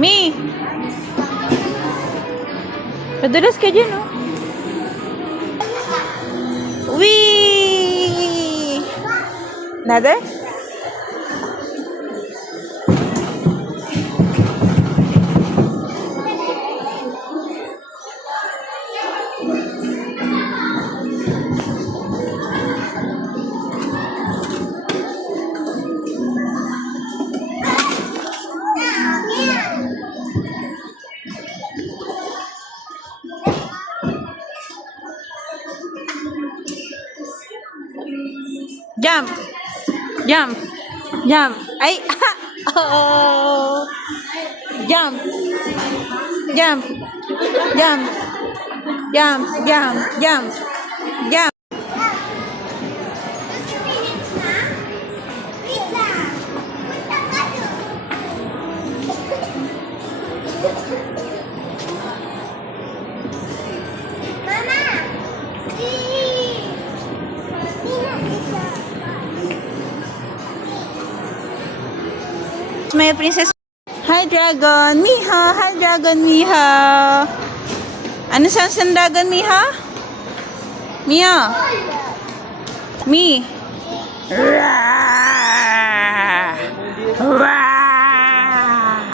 Mi! Padulas ka dyan, oh. Wee! Another? Jump! Jump! Jump! Ay! Oh! Jump! Jump! Jump! Jump! Jump! Jump! Jump! My princess. Hi, Dragon. Miha. Hi, Dragon. Miha. Ano sa Dragon, Miha? Mia. Mi. Rah. Rah.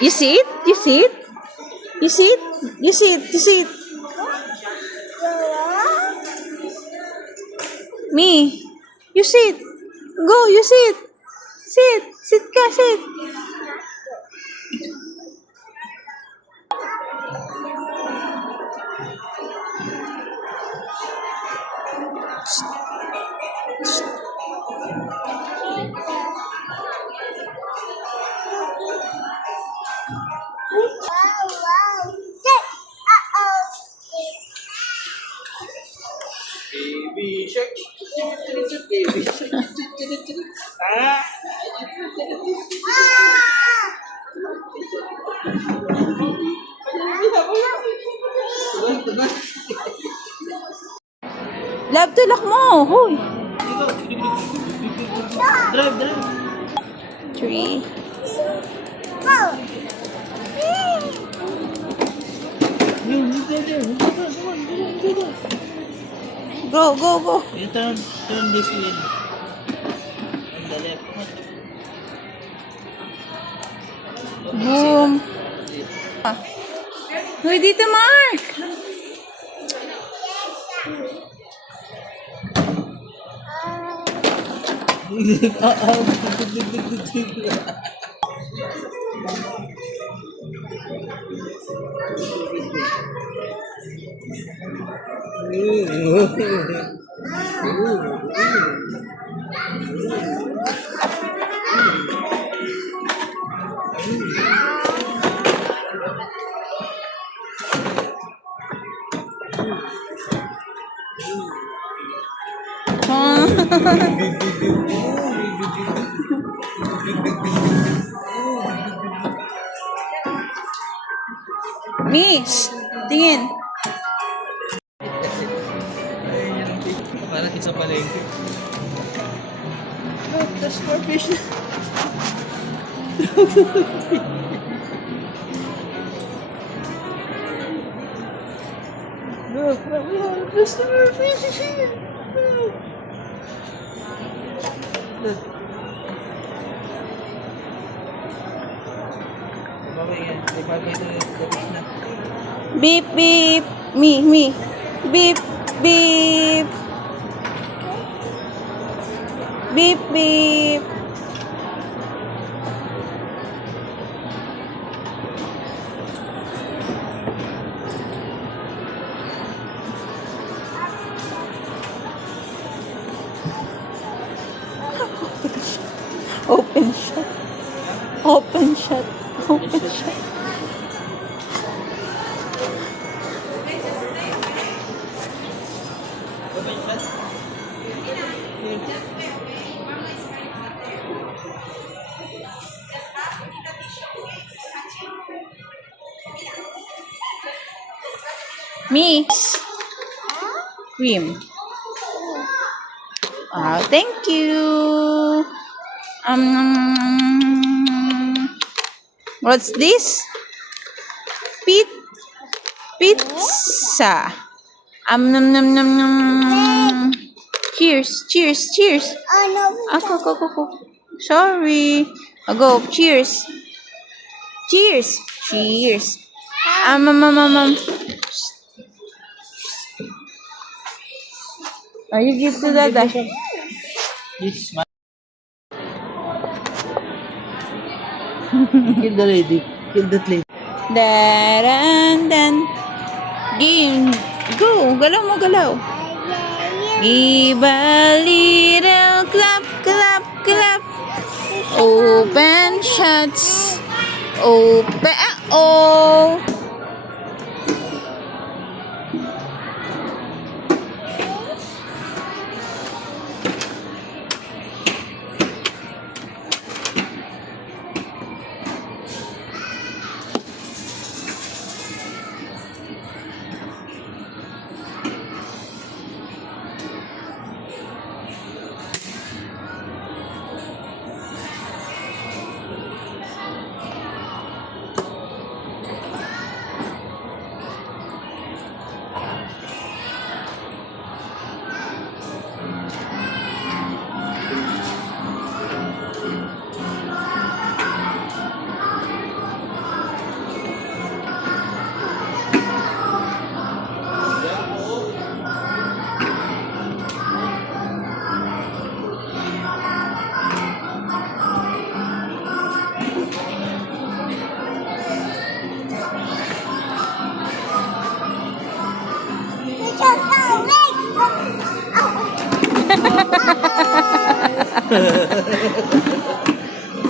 You see it? You see it? You see it? You see it? You see it? Me. You sit. Go, you sit. Sit. Sit ka, sit. Baby shark. Baby shark. Ah. Love, tulak mo. Hoy. Drive, drive. 3. Go, go, go. You turn this way. On the left. Boom. Hoy, dito, Mark. Miss, tingin. Parang isa palengke. Look, the starfish. Look, the starfish is here. Look. Bakit yan? Ibagay ito yung tapos na. Beep, beep. Me. Beep, beep. Beep, beep. Open shut. Open shut. Open shut. Mix. Cream. Thank you. What's this? Pizza. Nom nom nom nom. Cheers, cheers, cheers. Go. Sorry. Go. Cheers. Cheers. Cheers. You give to Dada. This man. Kill the lady. Kill that lady. Dan. Go. Galaw mo, galaw. Give a little clap, clap, clap. Open, shuts. Open. Oh.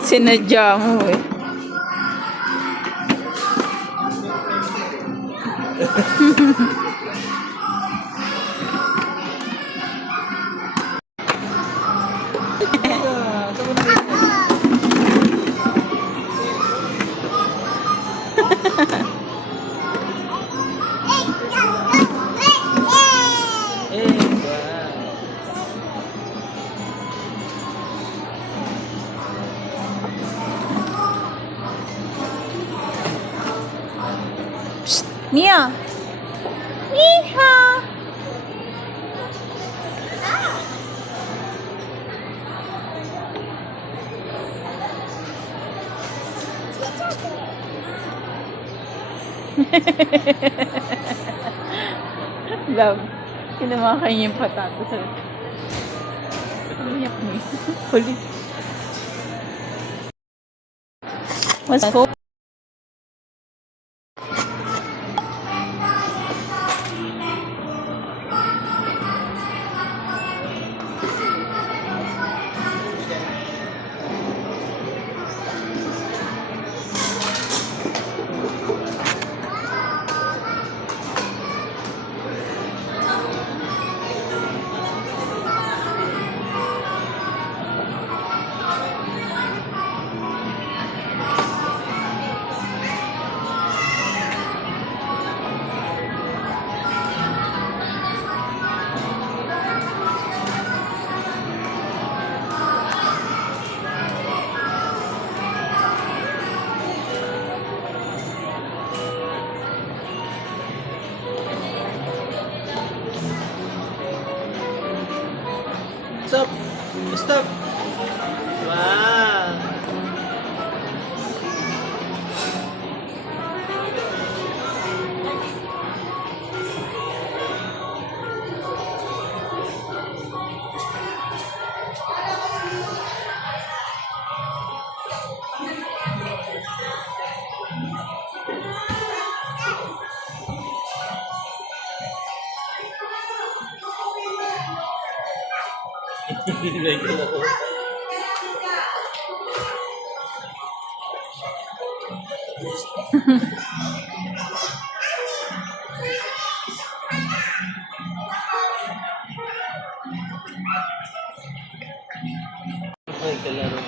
Sinadya mo eh. Psst, Mia. Iha. Love. Kinamakain niya yung patatas. Umiyak mo eh. Huli. What's up? Stop! Stop! Wow! Ay, kalaro.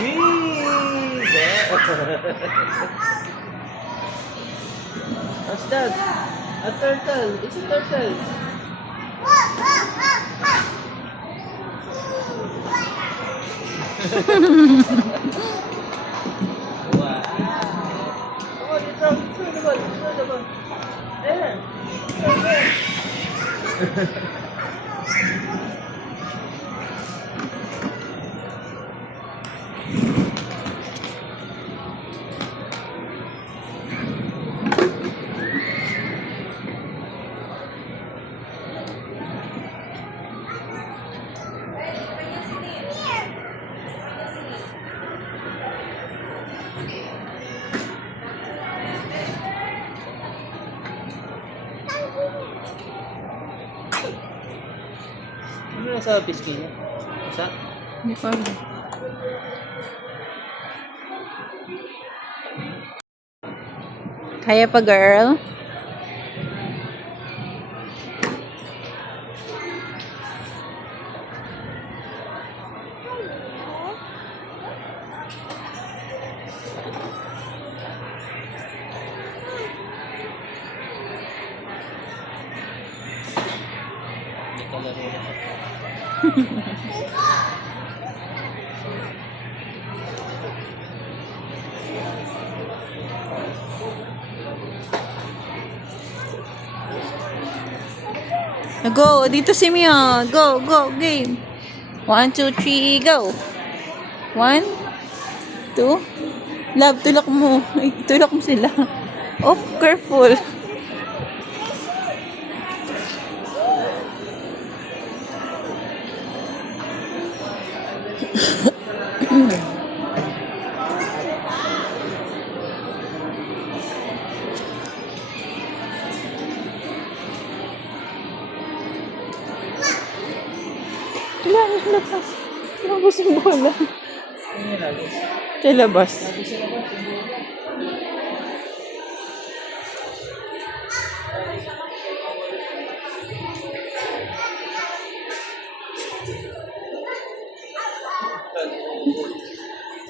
Wee! What's that? A turtle. It's a turtle. Wow. Come on, throw the ball. Throw the ball. There. Ano nasa pisky niya? Isa? Hindi ko alam. Kaya pa, girl? May kalaro na. Go, dito si Mia. Go, go, game. 1, 2, 3, go. 1, 2. Love, tulak mo. Ay, tulak mo sila. Oh, careful. Wala, labas. Labas yung bola. Ano yung lagi? Sa labas. Lagi siya naman.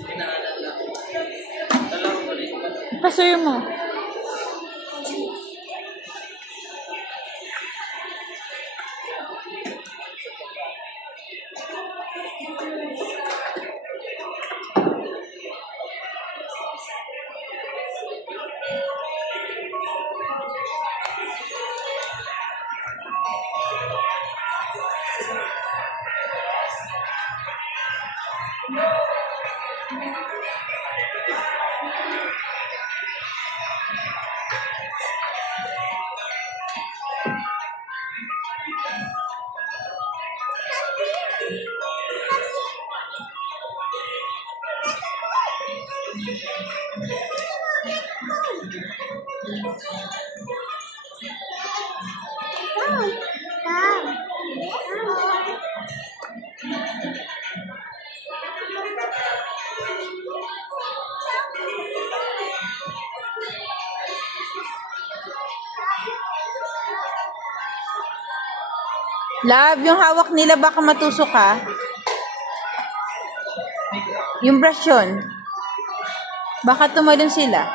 Pinaanan lang. Dalawa ko rin. Pasuyo mo. Love, yung hawak nila baka matusok ka. Yung brush yun. Baka tumalon sila.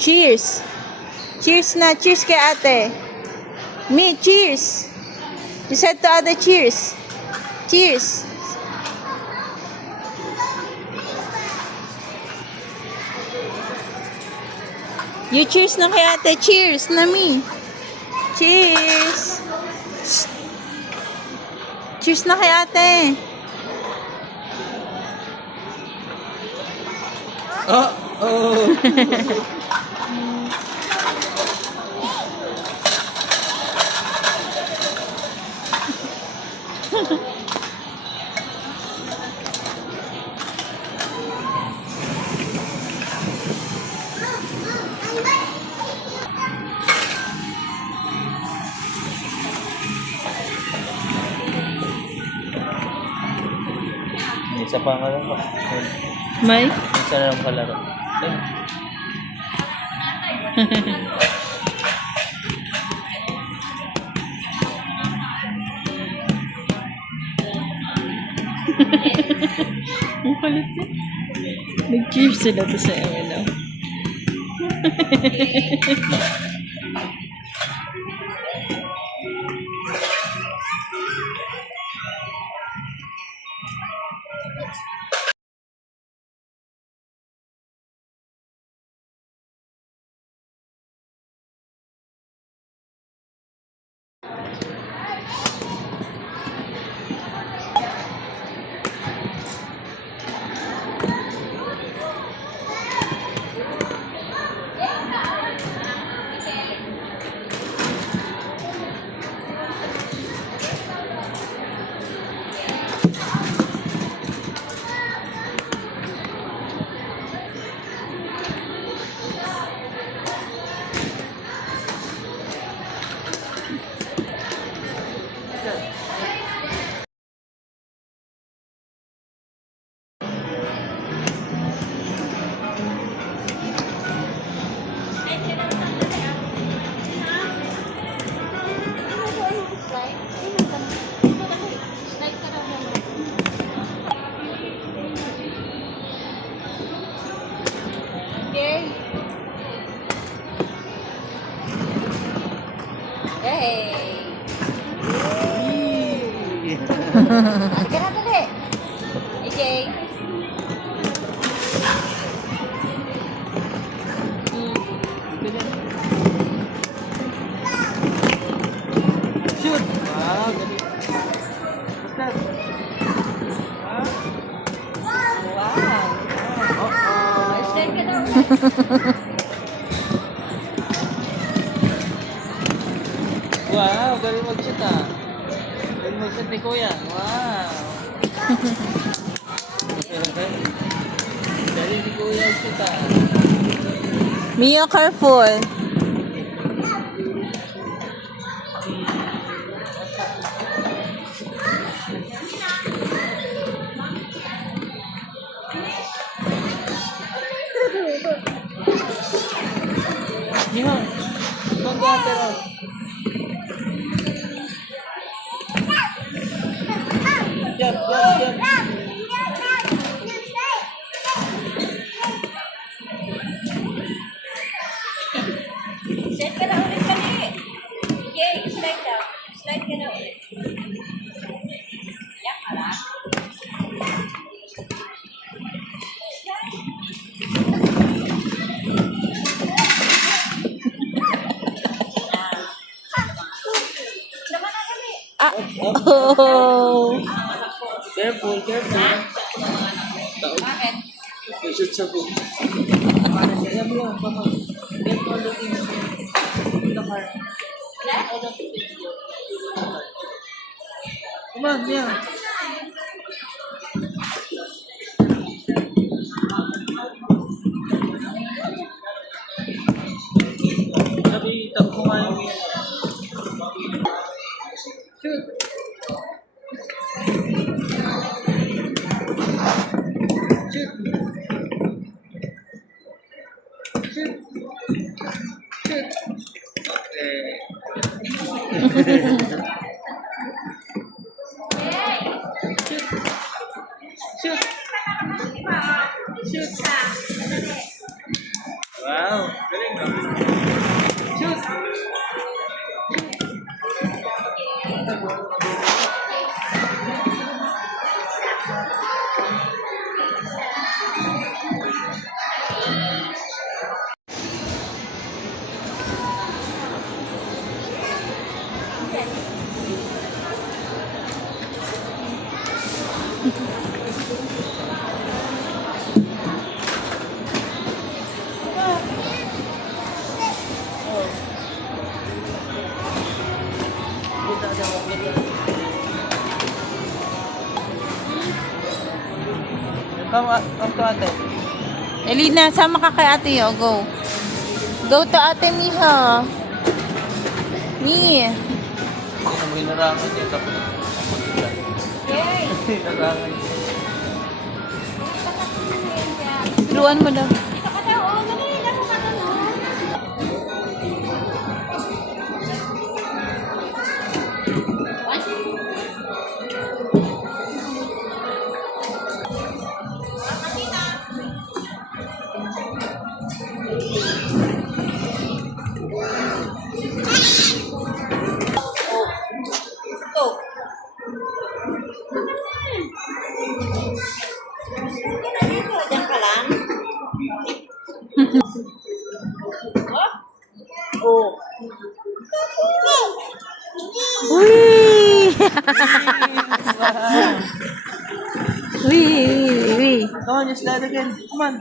Cheers! Cheers na! Cheers kay ate! Me, cheers! You said to ate, cheers! Cheers! You cheers na kay ate! Cheers na me! Cheers! Cheers na kay ate! Oh, oh. Isa pa nga lang. May? Isa na lang kalaro. Ang kulit eh. Nag-cheers sila to sa ano. Hey! Halika na dali! AJ! Shoot! Wow, galing. Basta. Wow! Oh, Stand ka daw! wow, galing mag-shoot ah. Galing mag-shoot ni Kuya. Wow. Galing ni Kuya mag-shoot ah. Mia, careful! Mia, don't go after us. Jump, jump, jump. Set ka na ulit kali! AJ, slide daw. Slide ka na ulit. Yan ka lang. Ah! Oh! Careful, careful. Bakit? Shoot sa book. Alam mo lang, papa. Careful looking in the car. Come on, Mia. Sabi, takbo nga yung Mia. Shoot. Shoot. Shoot. Shoot. Okay. Shoot! Shoot! Wow! Shoot! Come to ate. Elina, sama ka kay ate, oh. Go. Go to ate Miha. Mi. Ang hinarangan niya tapos. Hinarangan. Turuan mo daw. Diyan ka lang? Uy! Uy, uy, uy. Come on, just slide again. Come on.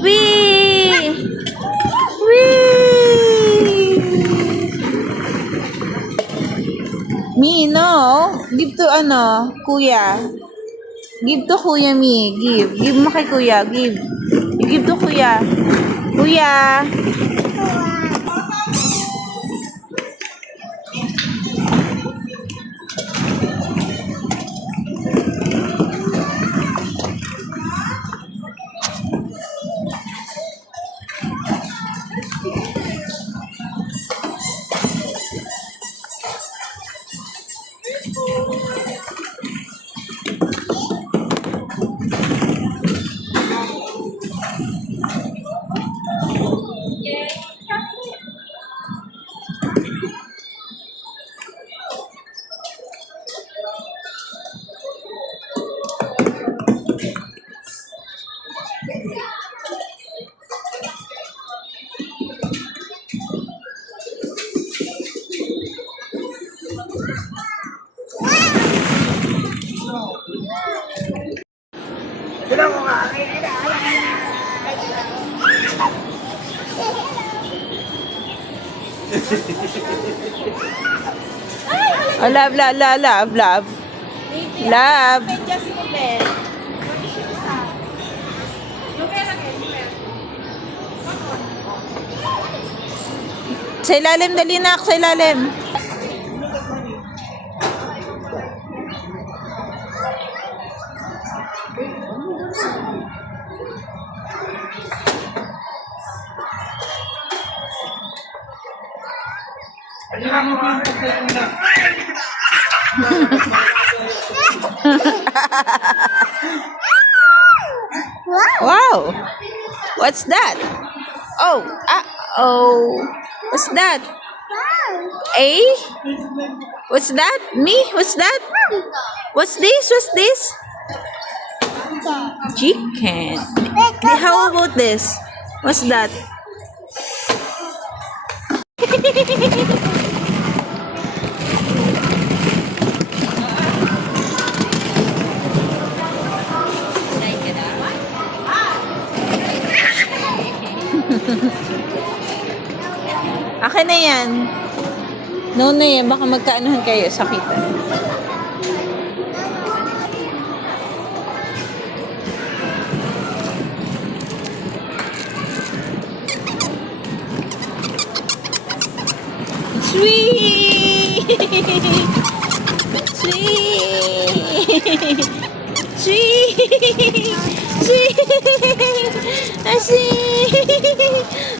Wee! Wee! Mi, no? Give to ano, kuya. Give to kuya, Mi. Give. Give mo kay kuya. Give. You give to kuya. Kuya. Oh, love, love, love, love, love. Love. Sa ilalim, dali na ako sa ilalim. Wow. What's that? Oh, oh. What's that? A? What's that? Me? What's that? What's this? What's this? Chicken. How about this? What's that? Akin na yan. No na yan. Baka magkaanuhan kayo. Sakitan. Sweet! Sweet! Sweet! Sweet! Sweet!